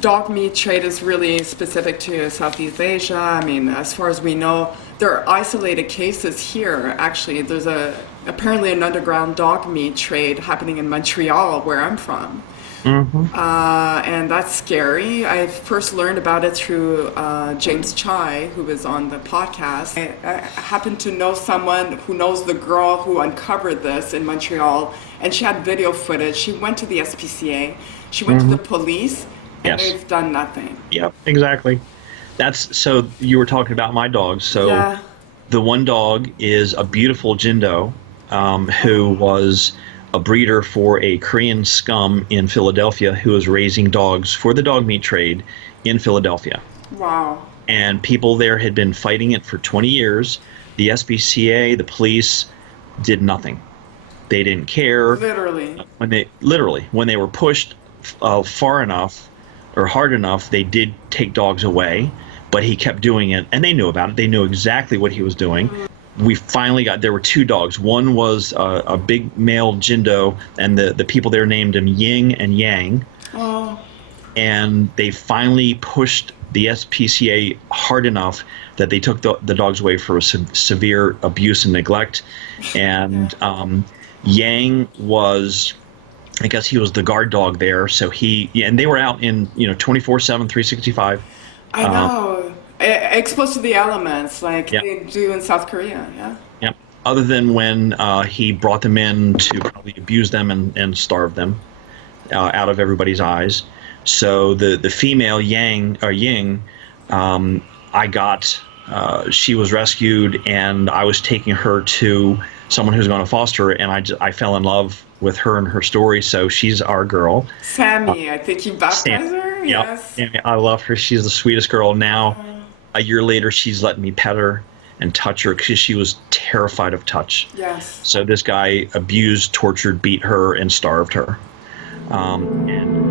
Dog meat trade is really specific to Southeast Asia. I mean, as far as we know, there are isolated cases here. Actually, there's apparently an underground dog meat trade happening in Montreal, where I'm from. Hmm. And that's scary. I first learned about it through James Chai, who was on the podcast. I happen to know someone who knows the girl who uncovered this in Montreal, and she had video footage. She went to the SPCA, she went to the Hmm. police, and Yes. they've done nothing. Yep. Exactly. That's so you were talking about my dogs. So Yeah. the one dog is a beautiful Jindo, who was a breeder for a Korean scum in Philadelphia who was raising dogs for the dog meat trade in Philadelphia. Wow. And people there had been fighting it for 20 years. The SPCA, the police, did nothing. They didn't care Literally. when they were pushed far enough or hard enough, they did take dogs away, but he kept doing it, and they knew about it. They knew exactly what he was doing. We finally got there were two dogs. One was a big male Jindo, and the people there named him Ying and Yang, Oh, and they finally pushed the SPCA hard enough that they took the dogs away for severe abuse and neglect. yeah. And Yang was, I guess he was the guard dog there. So yeah, and they were out in 24/7, 365. I know. Exposed to the elements like Yeah, they do in South Korea. Yeah. yeah. Other than when he brought them in to probably abuse them and starve them out of everybody's eyes. So the female Yang or Ying, I got. She was rescued, and I was taking her to someone who's going to foster her, and I fell in love with her and her story. So she's our girl. Sammy, I think you Sam, baptized her. yep, Yes. and I love her. She's the sweetest girl. Now, a year later, she's letting me pet her and touch her because she was terrified of touch. Yes. So this guy abused, tortured, beat her, and starved her. And